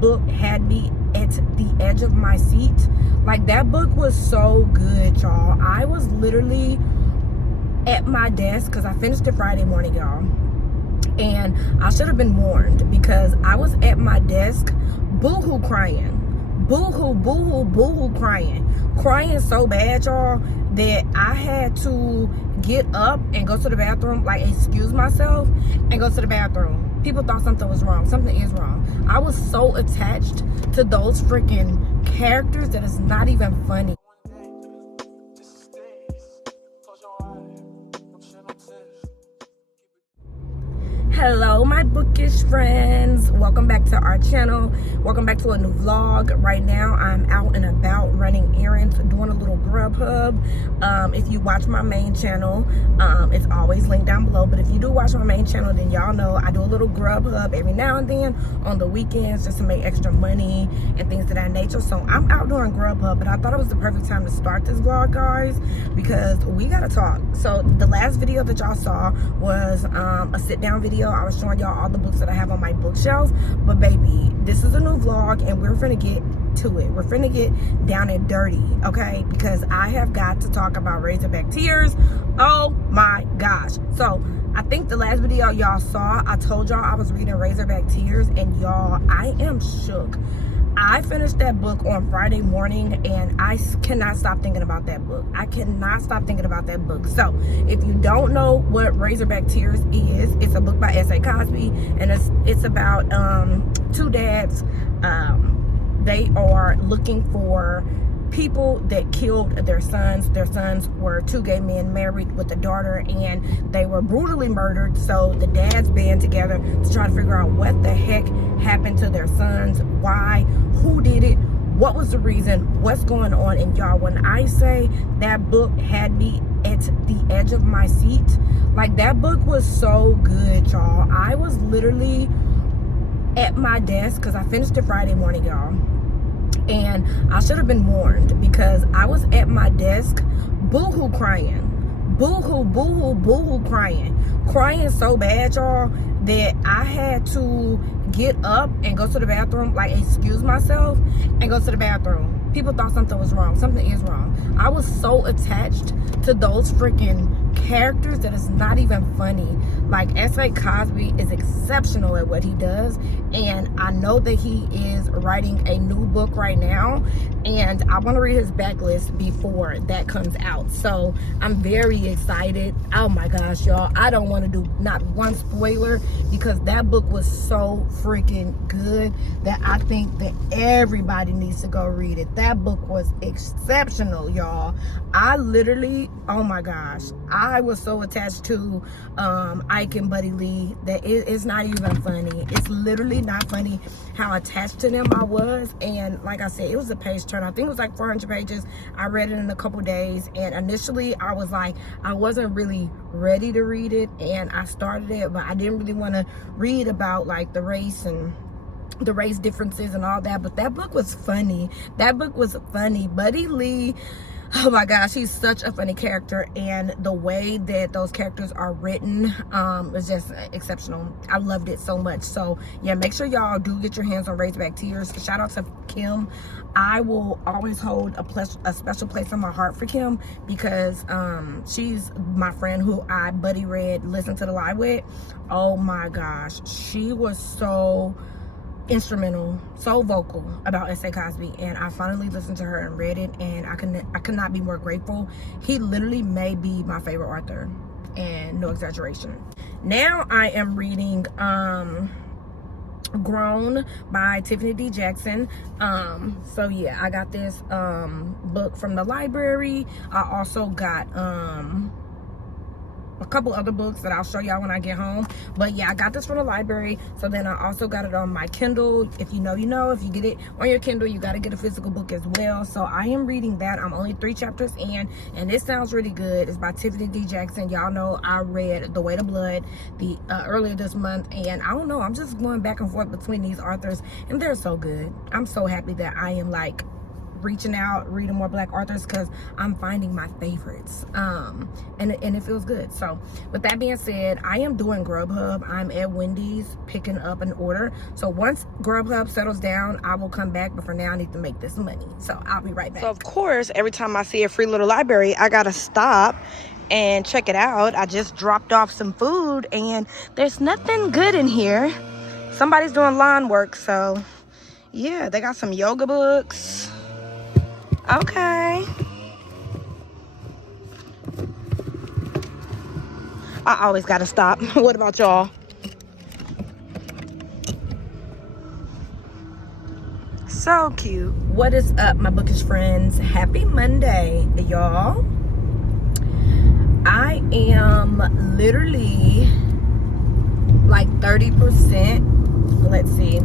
book had me at the edge of my seat. Like, that book was so good, y'all. I was literally at my desk because I finished it Friday morning, y'all. And I should have been warned because I was at my desk boo-hoo crying. Boo-hoo, boo-hoo, boo-hoo crying. Crying so bad, y'all, that I had to get up and go to the bathroom, like excuse myself and go to the bathroom. People thought something was wrong. Something is wrong. I was so attached to those freaking characters that it's not even funny. Hello, my bookish friends. Welcome back to our channel. Welcome back to a new vlog. Right now, I'm out and about running errands, doing a little Grubhub. If you watch my main channel, it's always linked down below. But if you do watch my main channel, then y'all know I do a little Grubhub every now and then on the weekends just to make extra money and things of that nature. So I'm out doing Grubhub, but I thought it was the perfect time to start this vlog, guys, because we gotta talk. So the last video that y'all saw was a sit-down video. I was showing y'all all the books that I have on my bookshelf, but baby, this is a new vlog and we're finna get to it. We're finna get down and dirty, okay? Because I have got to talk about Razorback Tears. Oh my gosh. So I think the last video y'all saw, I told y'all I was reading Razorback Tears, and y'all, I am shook. I finished that book on Friday morning and I cannot stop thinking about that book. I cannot stop thinking about that book. So if you don't know what Razorback Tears is, it's a book by S.A. Cosby, and it's about two dads. They are looking for people that killed their sons. Their sons were two gay men married with a daughter, and they were brutally murdered. So the dads band together to try to figure out what the heck happened to their sons, why, who did it, what was the reason, what's going on. And y'all, when I say that book had me at the edge of my seat, like, that book was so good, y'all. I was literally at my desk because I finished it Friday morning, y'all. And I should have been warned because I was at my desk boo-hoo crying. Boo-hoo, boo-hoo, boo-hoo crying. Crying so bad, y'all, that I had to get up and go to the bathroom, like excuse myself and go to the bathroom. People thought something was wrong. Something is wrong. I was so attached to those freaking characters that it's not even funny. Like, S.A. Cosby is exceptional at what he does, and I know that he is writing a new book right now, and I want to read his backlist before that comes out. So I'm very excited. Oh my gosh, y'all, I don't want to do not one spoiler because that book was so freaking good that I think that everybody needs to go read it. That book was exceptional, y'all. I literally, oh my gosh, I was so attached to Ike and Buddy Lee that it's not even funny. It's literally not funny how attached to them I was. And like I said, it was a page turn. I think it was like 400 pages. I read it in a couple days, and initially I was like, I wasn't really ready to read it, and I started it, but I didn't really want to read about like the race and the race differences and all that. But that book was funny. That book was funny. Buddy Lee, oh my gosh, he's such a funny character, and the way that those characters are written is just exceptional. I loved it so much. So yeah, make sure y'all do get your hands on Razorback Tears. Shout out to Kim. I will always hold a special place in my heart for Kim because she's my friend who I buddy read Listen to the Lie with. Oh my gosh, she was so instrumental, so vocal about S.A. Cosby, and I finally listened to her and read it, and I could not be more grateful. He literally may be my favorite author, and no exaggeration. Now I am reading Grown by Tiffany D. Jackson. So yeah, I got this book from the library. I also got a couple other books that I'll show y'all when I get home. But yeah, I got this from the library. So then I also got it on my Kindle. If you know, you know. If you get it on your Kindle, you got to get a physical book as well. So I am reading that. I'm only 3 chapters in, and it sounds really good. It's by Tiffany D. Jackson. Y'all know I read The Weight of Blood earlier this month, and I don't know, I'm just going back and forth between these authors, and they're so good. I'm so happy that I am like reaching out, reading more Black authors, because I'm finding my favorites, and it feels good. So with that being said, I am doing Grubhub. I'm at Wendy's picking up an order. So once Grubhub settles down, I will come back, but for now I need to make this money, so I'll be right back. So of course, every time I see a free little library, I gotta stop and check it out. I just dropped off some food and there's nothing good in here. Somebody's doing lawn work, so yeah, they got some yoga books. Okay. I always gotta stop. What about y'all? So cute. What is up, my bookish friends? Happy Monday, y'all. I am literally like 30%. Let's see.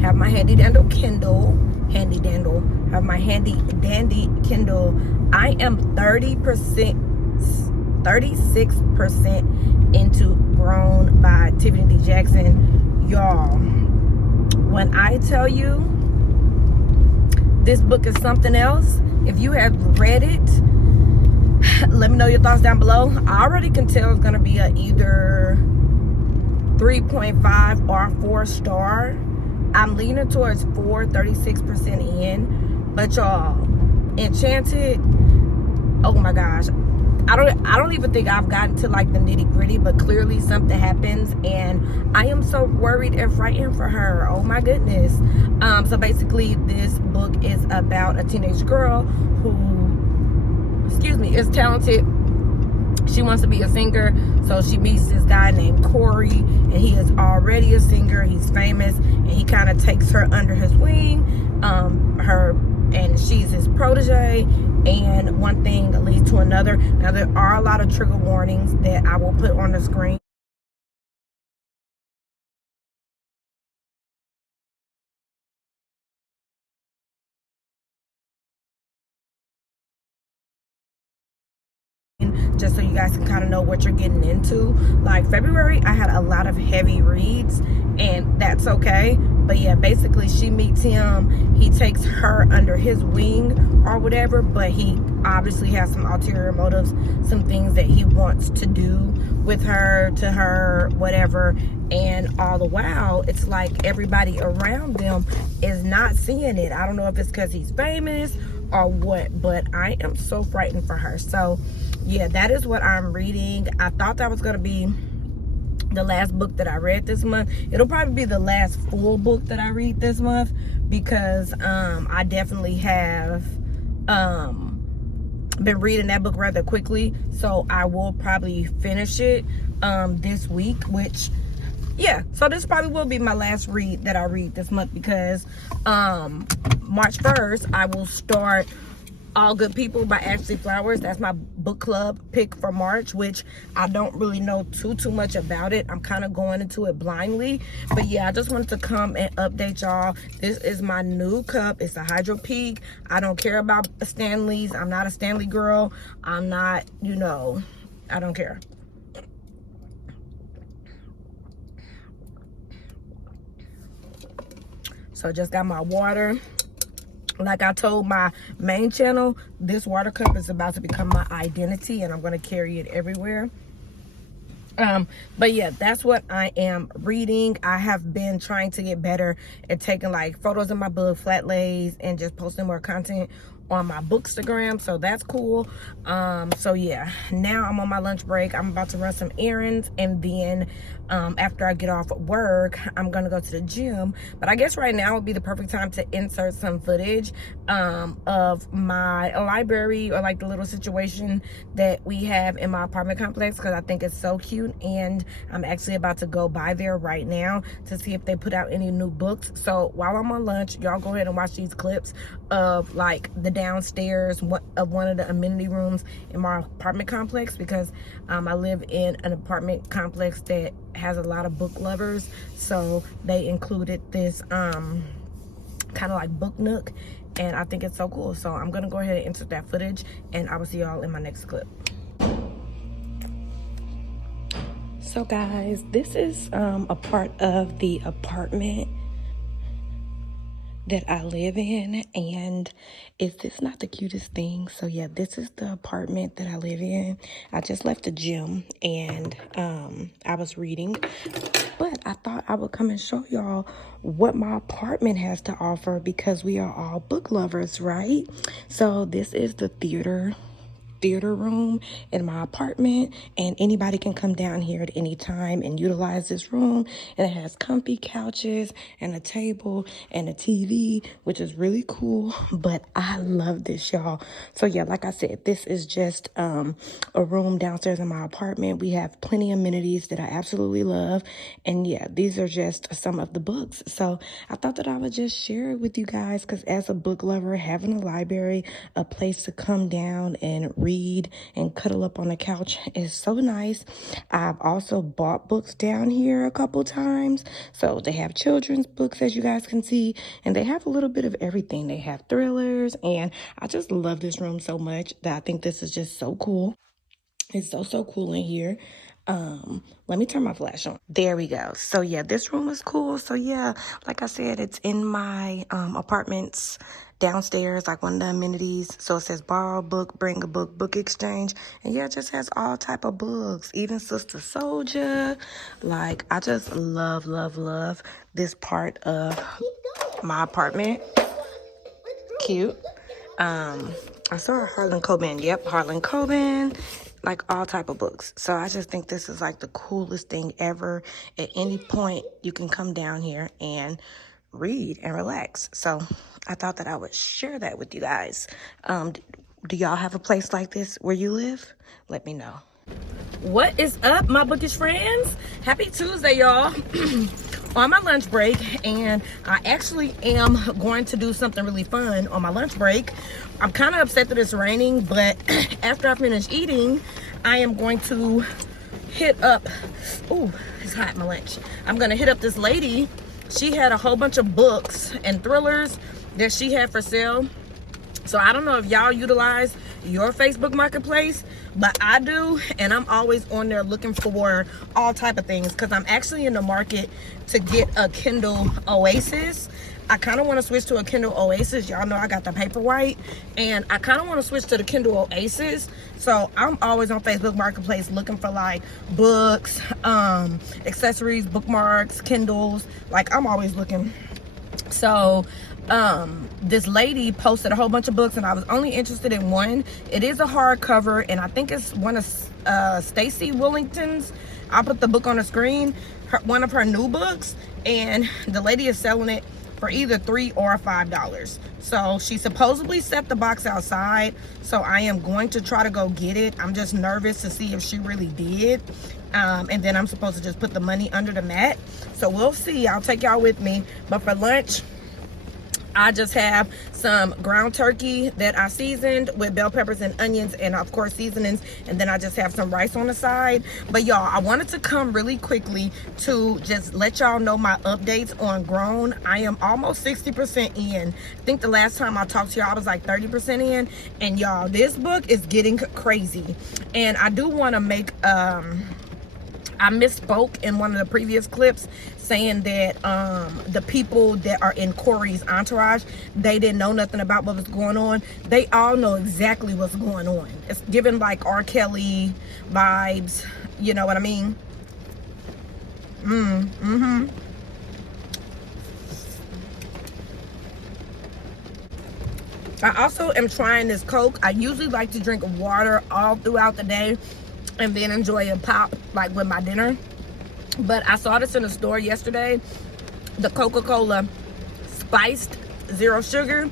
Have my handy dandy Kindle. Have my handy dandy Kindle. I am 36% into Grown by Tiffany D. Jackson. Y'all, when I tell you this book is something else, if you have read it, let me know your thoughts down below. I already can tell it's gonna be a either 3.5 or 4-star. I'm leaning towards 4, 36% in. But y'all, Enchanted, oh my gosh, I don't even think I've gotten to like the nitty gritty, but clearly something happens and I am so worried and frightened for her. Oh my goodness. So basically this book is about a teenage girl who, is talented. She wants to be a singer, so she meets this guy named Corey, and he is already a singer. He's famous, and he kind of takes her under his wing. And she's his protege, and one thing leads to another. Now, there are a lot of trigger warnings that I will put on the screen. Just so you guys can kind of know what you're getting into. Like February, I had a lot of heavy reads, and that's okay. But yeah, basically she meets him, he takes her under his wing or whatever, but he obviously has some ulterior motives, some things that he wants to do with her, to her, whatever. And all the while, it's like everybody around them is not seeing it. I don't know if it's because he's famous or what, but I am so frightened for her. So yeah, that is what I'm reading. I thought that was going to be the last book that I read this month. It'll probably be the last full book that I read this month, because I definitely have been reading that book rather quickly. So I will probably finish it this week, which, yeah, so this probably will be my last read that I read this month, because March 1st I will start All Good People by Ashley Flowers. That's my book club pick for March, which I don't really know too much about it. I'm kind of going into it blindly. But yeah, I just wanted to come and update y'all. This is my new cup. It's a Hydro Peak. I don't care about Stanleys. I'm not a Stanley girl. I'm not, I don't care. So just got my water. Like I told my main channel, this water cup is about to become my identity, and I'm going to carry it everywhere. But yeah, that's what I am reading. I have been trying to get better at taking like photos of my book, flat lays, and just posting more content on my Bookstagram, so that's cool. So yeah, now I'm on my lunch break. I'm about to run some errands, and then after I get off work, I'm gonna go to the gym. But I guess right now would be the perfect time to insert some footage of my library, or like the little situation that we have in my apartment complex, because I think it's so cute, and I'm actually about to go by there right now to see if they put out any new books. So while I'm on lunch, y'all go ahead and watch these clips of like the downstairs of one of the amenity rooms in my apartment complex, because I live in an apartment complex that has a lot of book lovers, so they included this kind of like book nook, and I think it's so cool. So I'm gonna go ahead and insert that footage, and I will see y'all in my next clip. So guys, this is a part of the apartment that I live in. And is this not the cutest thing? So yeah, this is the apartment that I live in. I just left the gym and I was reading, but I thought I would come and show y'all what my apartment has to offer because we are all book lovers, right? So this is the theater room in my apartment, and anybody can come down here at any time and utilize this room. And it has comfy couches and a table and a TV, which is really cool. But I love this, y'all. So yeah, like I said, this is just a room downstairs in my apartment. We have plenty of amenities that I absolutely love, and yeah, these are just some of the books. So I thought that I would just share it with you guys, because as a book lover, having a library, a place to come down and read and cuddle up on the couch is so nice. I've also bought books down here a couple times. So they have children's books, as you guys can see, and they have a little bit of everything. They have thrillers, and I just love this room so much that I think this is just so cool. It's so cool in here. Let me turn my flash on. There we go. So yeah, this room is cool. So yeah, like I said, it's in my apartments downstairs, like one of the amenities. So it says borrow a book, bring a book, book exchange. And yeah, it just has all type of books, even Sister Soldier. Like, I just love this part of my apartment. Cute. I saw Harlan Coben. Yep, Harlan Coben. Like all type of books. So I just think this is like the coolest thing ever. At any point, you can come down here and read and relax. So I thought that I would share that with you guys. Do y'all have a place like this where you live? Let me know. What is up, my bookish friends? Happy Tuesday, y'all. On my lunch break, and I actually am going to do something really fun on my lunch break. I'm kind of upset that it's raining, but after I finish eating, I am going to hit up, ooh, it's hot, my lunch. I'm gonna hit up this lady. She had a whole bunch of books and thrillers that she had for sale. So I don't know if y'all utilize your Facebook Marketplace, but I do, and I'm always on there looking for all type of things, because I'm actually in the market to get a Kindle Oasis. I kind of want to switch to a Kindle Oasis. Y'all know I got the Paperwhite, and I kind of want to switch to the Kindle Oasis. So I'm always on Facebook Marketplace looking for like books, accessories, bookmarks, Kindles. Like, I'm always looking. So this lady posted a whole bunch of books, and I was only interested in one. It is a hardcover, and I think it's one of Stacy Willington's. I'll put the book on the screen. One of her new books, and the lady is selling it for either $3 or $5. So she supposedly set the box outside, so I am going to try to go get it. I'm just nervous to see if she really did, and then I'm supposed to just put the money under the mat. So we'll see. I'll take y'all with me. But for lunch, I just have some ground turkey that I seasoned with bell peppers and onions, and of course seasonings, and then I just have some rice on the side. But y'all, I wanted to come really quickly to just let y'all know my updates on Grown. I am almost 60% in. I think the last time I talked to y'all I was like 30% in, and y'all, this book is getting crazy. And I do want to make I misspoke in one of the previous clips saying that the people that are in Corey's entourage, they didn't know nothing about what was going on. They all know exactly what's going on. It's giving like R. Kelly vibes, you know what I mean? I also am trying this Coke. I usually like to drink water all throughout the day and then enjoy a pop like with my dinner. But I saw this in the store yesterday, the Coca-Cola spiced zero sugar.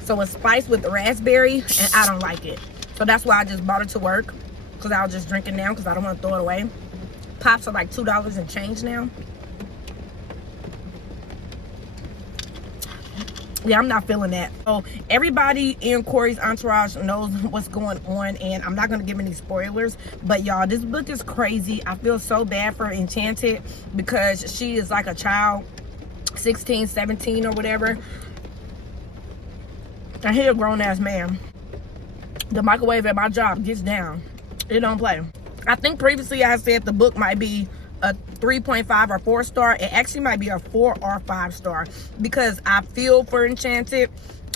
So it's spiced with the raspberry, and I don't like it. So that's why I just bought it to work, because I was just drinking now because I don't want to throw it away. Pops are like $2 and change now. Yeah, I'm not feeling that. So everybody in Corey's entourage knows what's going on, and I'm not going to give any spoilers. But y'all, this book is crazy. I feel so bad for Enchanted, because she is like a child, 16, 17 or whatever. And he a grown-ass man. The microwave at my job gets down. It don't play. I think previously I said the book might be a 3.5 or 4 star. It actually might be a 4 or 5 star because I feel for Enchanted.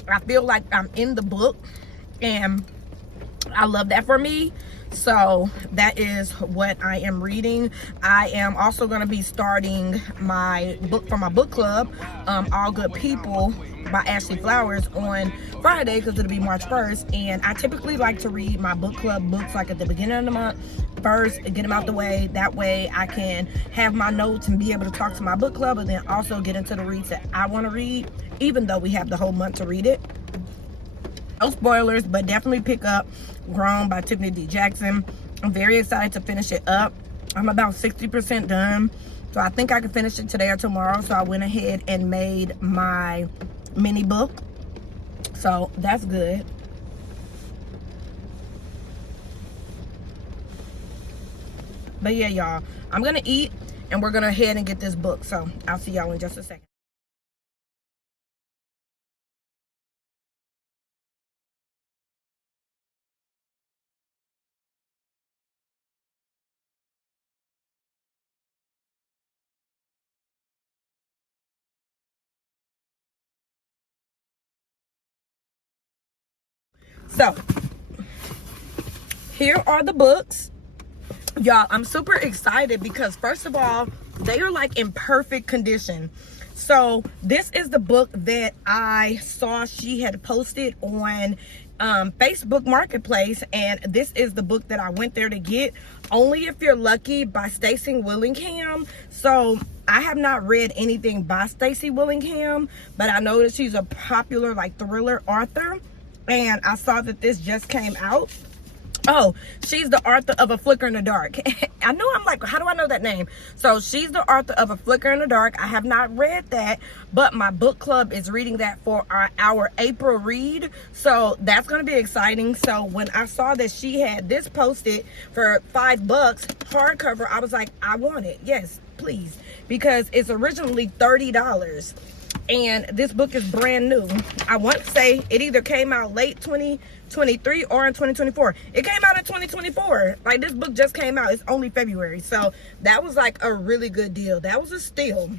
I feel like I'm in the book, and I love that for me. So that is what I am reading. I am also going to be starting my book for my book club, All Good People by Ashley Flowers, on Friday, because it'll be March 1st. And I typically like to read my book club books like at the beginning of the month first and get them out the way. That way I can have my notes and be able to talk to my book club, and then also get into the reads that I want to read, even though we have the whole month to read it. No spoilers, but definitely pick up Grown by Tiffany D. Jackson. I'm very excited to finish it up. I'm about 60% done, so I think I can finish it today or tomorrow. So I went ahead and made my mini book, so that's good. But yeah, y'all, I'm gonna eat and we're gonna head and get this book, so I'll see y'all in just a second. So here are the books, y'all. I'm super excited because, first of all, they are like in perfect condition. So this is the book that I saw she had posted on Facebook Marketplace, and this is the book that I went there to get, Only If You're Lucky by Stacey Willingham. So I have not read anything by Stacey Willingham, but I know that she's a popular like thriller author, and I saw that this just came out. Oh, she's the author of A Flicker in the Dark. I know, I'm like, how do I know that name? So she's the author of A Flicker in the Dark. I have not read that, but my book club is reading that for our April read. So that's going to be exciting. So when I saw that she had this posted for $5 hardcover, I was like, I want it. Yes, please. Because it's originally $30. And this book is brand new. I want to say it either came out late 2023 or in 2024. It came out in 2024. Like, this book just came out. It's only February. So that was like a really good deal. That was a steal.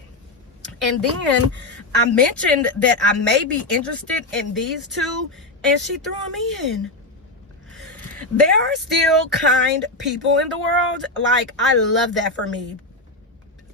And then I mentioned that I may be interested in these two, and she threw them in. There are still kind people in the world. Like, I love that for me.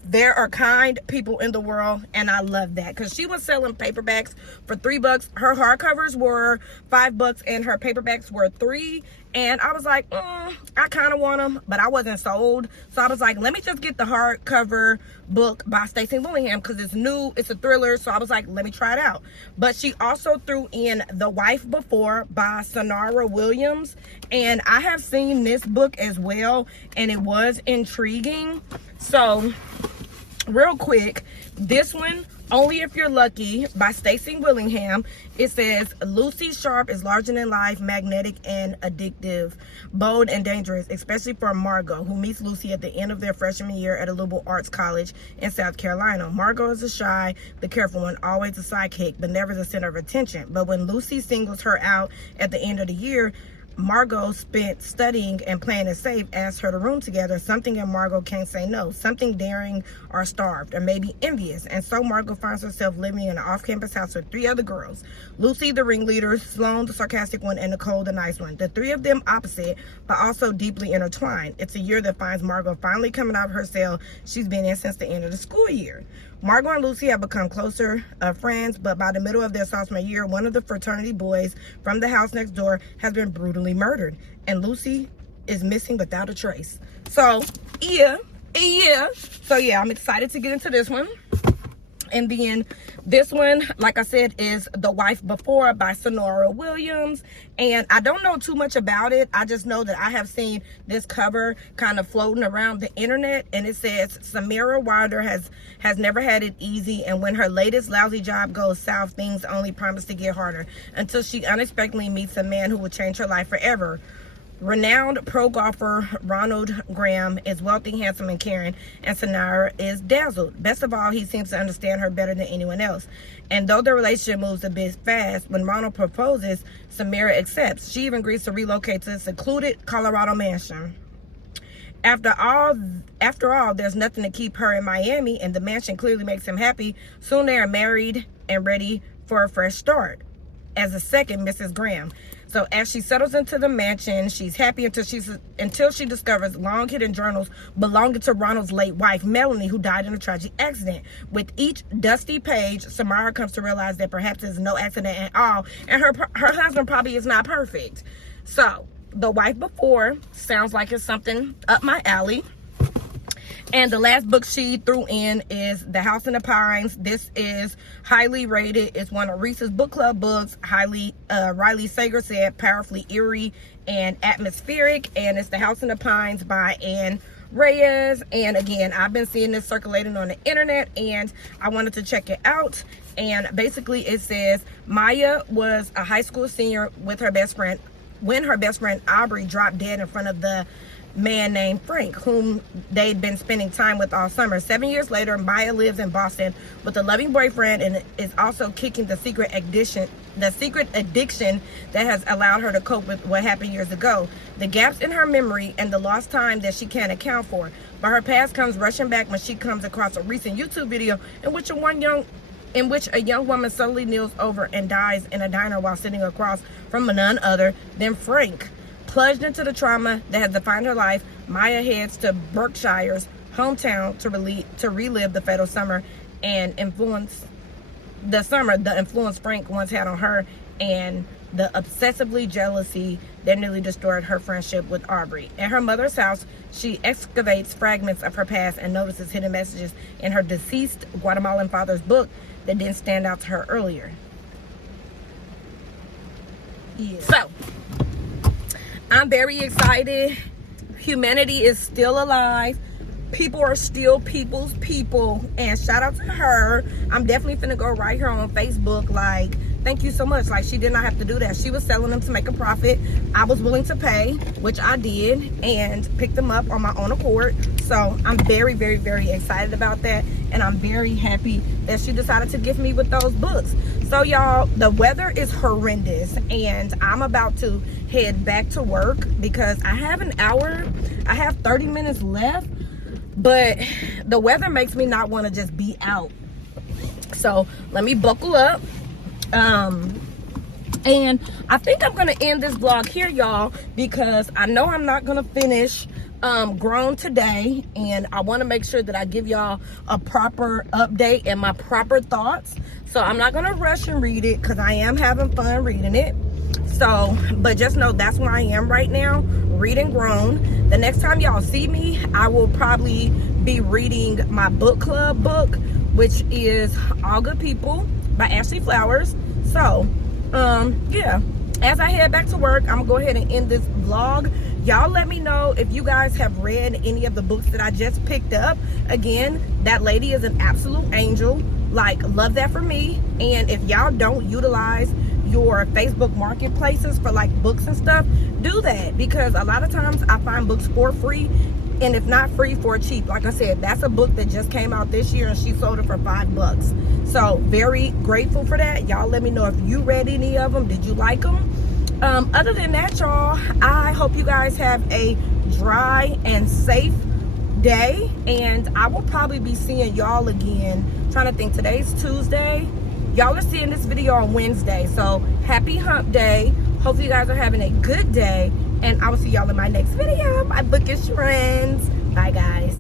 There are kind people in the world, and I love that, because she was selling paperbacks for $3. Her hardcovers were $5 and her paperbacks were $3. And I was like, I kind of want them, but I wasn't sold. So I was like, let me just get the hardcover book by Stacey Willingham, because it's new, it's a thriller. So I was like, let me try it out. But she also threw in The Wife Before by Sonara Williams, and I have seen this book as well, and it was intriguing. So real quick, this one, Only If You're Lucky by Stacey Willingham. It says, Lucy Sharp is larger than life, magnetic and addictive, bold and dangerous, especially for Margot, who meets Lucy at the end of their freshman year at a liberal arts college in South Carolina. Margot is a shy, the careful one, always a sidekick, but never the center of attention. But when Lucy singles her out at the end of the year, Margot, spent studying and playing it safe, asked her to room together. Something in Margot can't say no. Something daring or starved or maybe envious. And so Margot finds herself living in an off-campus house with 3 other girls. Lucy, the ringleader, Sloan, the sarcastic one, and Nicole, the nice one. The 3 of them opposite, but also deeply intertwined. It's a year that finds Margot finally coming out of her cell she's been in since the end of the school year. Margot and Lucy have become closer friends, but by the middle of their sophomore year, one of the fraternity boys from the house next door has been brutally murdered, and Lucy is missing without a trace. So, yeah. So, yeah, I'm excited to get into this one. And then this one, like I said, is The Wife Before by Sonara Williams. And I don't know too much about it. I just know that I have seen this cover kind of floating around the internet. And it says, Samira Wilder has never had it easy. And when her latest lousy job goes south, things only promise to get harder until she unexpectedly meets a man who will change her life forever. Renowned pro golfer Ronald Graham is wealthy, handsome, and caring, and Sonara is dazzled. Best of all, he seems to understand her better than anyone else. And though the relationship moves a bit fast, when Ronald proposes, Samira accepts. She even agrees to relocate to a secluded Colorado mansion. After all, there's nothing to keep her in Miami, and the mansion clearly makes him happy. Soon they are married and ready for a fresh start as a second Mrs. Graham. So as she settles into the mansion, she's happy until she discovers long hidden journals belonging to Ronald's late wife, Melanie, who died in a tragic accident. With each dusty page, Samara comes to realize that perhaps it's no accident at all, and her husband probably is not perfect. So The Wife Before sounds like it's something up my alley. And the last book she threw in is The House in the Pines. This is highly rated. It's one of Reese's book club books. Riley Sager said powerfully eerie and atmospheric. And it's The House in the Pines by Anne Reyes. And again, I've been seeing this circulating on the internet, and I wanted to check it out. And basically it says Maya was a high school senior with her best friend when her best friend Aubrey dropped dead in front of the man named Frank, whom they'd been spending time with all summer. 7 years later, Maya lives in Boston with a loving boyfriend and is also kicking the secret addiction that has allowed her to cope with what happened years ago, the gaps in her memory and the lost time that she can't account for. But her past comes rushing back when she comes across a recent YouTube video in which a young woman suddenly kneels over and dies in a diner while sitting across from none other than Frank. Plunged into the trauma that has defined her life, Maya heads to Berkshire's hometown to relive the fatal summer and the influence Frank once had on her, and the obsessively jealousy that nearly destroyed her friendship with Aubrey. At her mother's house, she excavates fragments of her past and notices hidden messages in her deceased Guatemalan father's book that didn't stand out to her earlier. Yeah. So, I'm very excited. Humanity is still alive. People are still people's people. And shout out to her. I'm definitely finna go right here on Facebook. Like, thank you so much. Like, she did not have to do that. She was selling them to make a profit. I was willing to pay, which I did, and picked them up on my own accord. So I'm very, very, very excited about that. And I'm very happy that she decided to gift me with those books. So y'all, the weather is horrendous, and I'm about to head back to work because I have an hour. I have 30 minutes left, but the weather makes me not want to just be out. So let me buckle up. And I think I'm gonna end this vlog here, y'all, because I know I'm not gonna finish Grown today, and I want to make sure that I give y'all a proper update and my proper thoughts. So I'm not gonna rush and read it because I am having fun reading it. So, but just know that's where I am right now, reading Grown. The next time y'all see me, I will probably be reading my book club book, which is All Good People by Ashley Flowers. So yeah, as I head back to work, I'm gonna go ahead and end this vlog. Y'all let me know if you guys have read any of the books that I just picked up. Again, that lady is an absolute angel. Like, love that for me. And if y'all don't utilize your Facebook marketplaces for like books and stuff, do that, because a lot of times I find books for free, and if not free, for cheap. Like I said, that's a book that just came out this year and she sold it for $5. So very grateful for that. Y'all let me know if you read any of them. Did you like them? Other than that, y'all, I hope you guys have a dry and safe day, and I will probably be seeing y'all again. Trying to think, today's Tuesday. Y'all are seeing this video on Wednesday, so happy hump day. Hopefully you guys are having a good day, and I will see y'all in my next video. My bookish friends. Bye, guys.